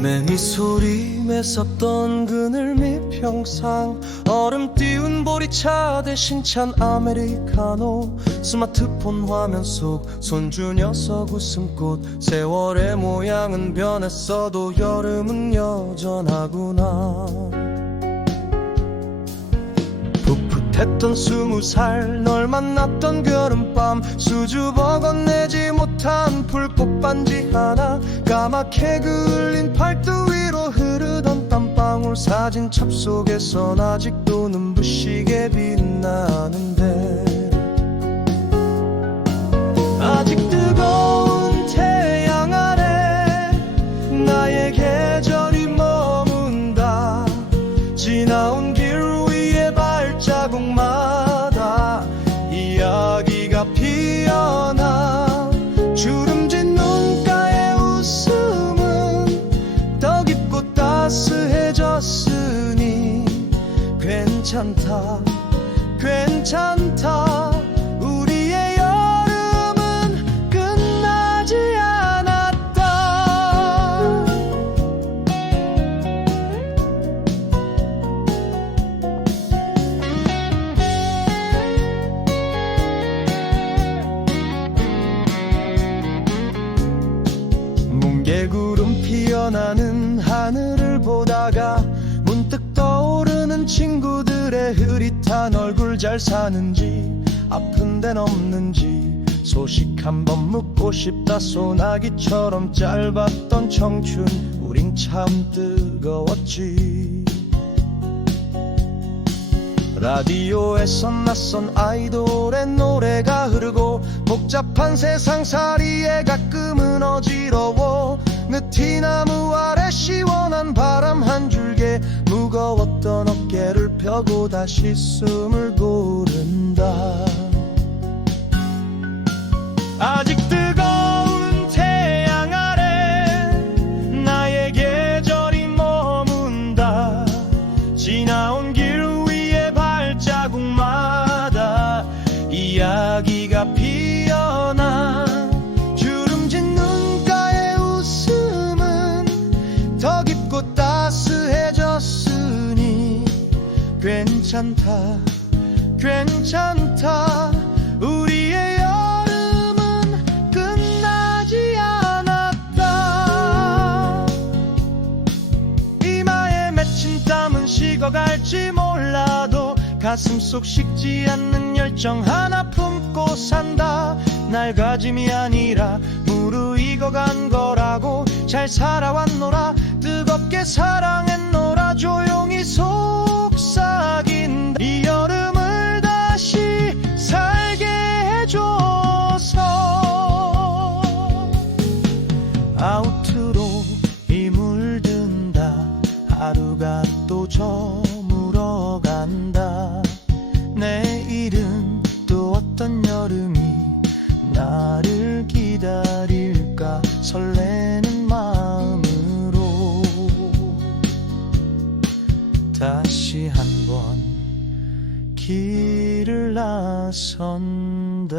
매미 소리 매섭던 그늘 미 평상. 얼음 띄운 보리차 대신 찬 아메리카노. 스마트폰 화면 속 손주 녀석 웃음꽃. 세월의 모양은 변했어도 여름은 여전하구나. 풋풋했던 스무 살 널 만났던 여름밤. 수줍어 건네지 못한 불꽃 반지 하나. 까맣게 그을 사진 첩 속에선 아직도 눈부시게 빛나는데. 아직 뜨거운 태양 아래 계 괜찮다 괜찮다. 우리의 여름은 끝나지 않았다. 뭉게구름 피어나는 하늘을 보다가 떠오르는 친구들의 흐릿한 얼굴 잘 사는지 아픈 데는 없는지 소식 한번 묻고 싶다. 소나기처럼 짧았던 청춘 우린 참 뜨거웠지. 라디오에서 낯선 아이돌의 노래가 흐르고 복잡한 세상 살이에 가끔은 어지러워. 느티나무 아래 시원한 바람 한 줄기 무거웠던 어깨를 펴고 다시 숨을 고른다. 아직 뜨거운 태양 아래 나의 계절이 머문다. 지나온 길 위에 발자국마다 이야기가 피 괜찮다 괜찮다. 우리의 여름은 끝나지 않았다. 이마에 맺힌 땀은 식어갈지 몰라도 가슴 속 식지 않는 열정 하나 품고 산다. 낡아짐이 아니라 무르익어간 거라고 잘 살아왔노라. 뜨겁게 사랑했 아우트로 이 물든다. 하루가 또 저물어 간다. 내일은 또 어떤 여름이 나를 기다릴까? 설레는 마음으로. 다시 한번 길을 나선다